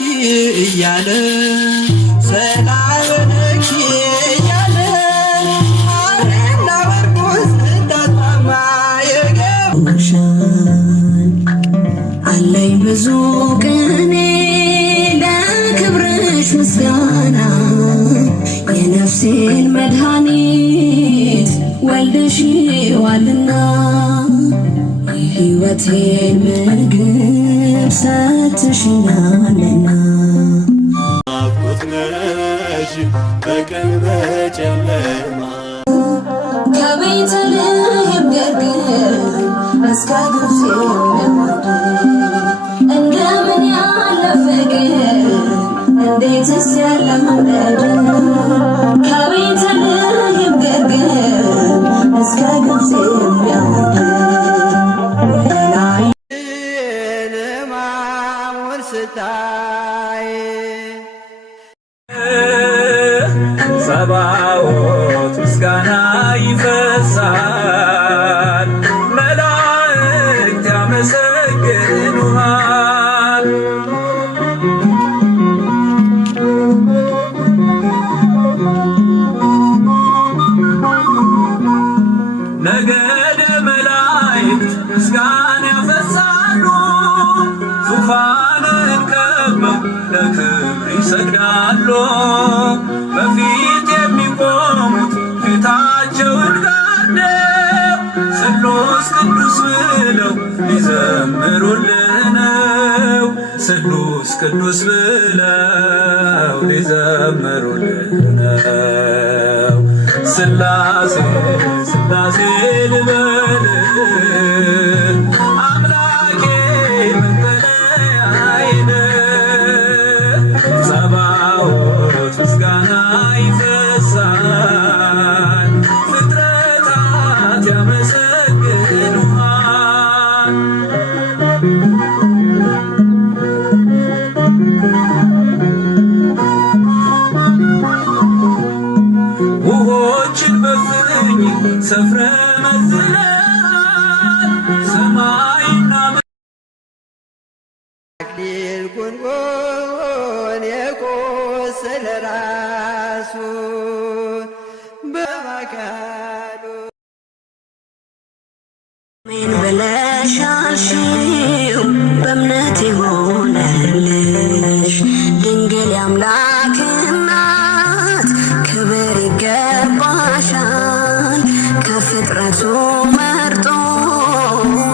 እያለ ሰላም ነኪ እያለ ሐርና ወርቁን ስታጣማ የገባሻን አለኝ ብዙ ቅኔ ለክብርሽ ምስጋና የነፍሴን መድኃኒት ወልደሽዋልና የሕይወቴን ምግብ ሰጥተሽኛልና ናፍቆት ነሽ በቀን በጨለማ ከቤተልሔም ገርግር እስከ ግብፅ የሚወርድ እንደምን ያለ ፍቅር እንዴትስ ያለ መውደድ ከቤተልሔም ገርግር እስከ ግብፅ የሚወርድ ልማሙን ስታይ ጸባዖት ምስጋና ይፈሳል መላእክት ያመሰግኑሃል ነገደ መላእክት ምስጋና ያፈሳሉ ዙፋንን ከበው ለክብር ይሰግዳሉ በፊት የሚቆሙት ፊታቸውን ጋርደው ስሉስ ቅዱስ ብለው ሊዘምሩልህ ነው ስሉስ ቅዱስ ብለው ሊዘምሩልህ ነው ሥላሴ ሥላሴ ልበልህ አምላኬ መጠለያዬ ነህ ጸባዖት ምስጋና ይፈሳል ፍጥረታት ያመሰግኑሃል ውኆችን በፍኝ ሰፍረ መዝነሃል ሰማይና አክሊል ጉንጉን የቆሰለ ራሱን በማካሉ ሜን ብለሻልሽው በእምነት ይሆነልሽ ድንግል የአምላክ እናት ክብር ይገባሻል ከፍጥረቱ መርጦ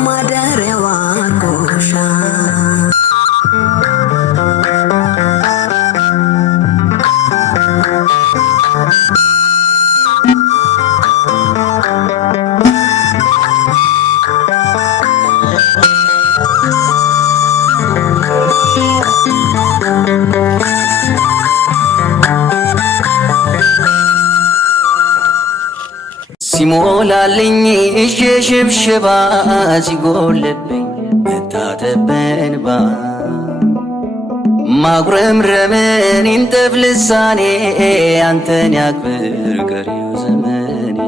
ማደሪያው አድርጎሻል ሲሞላልኝ እጄ ሽብሽባ ሲጎልብኝ መታጠብ በእንባ ማጉረምረምን ይንጠፍ ልሳኔ አንተን ያክብር ቀሪው ዘመኔ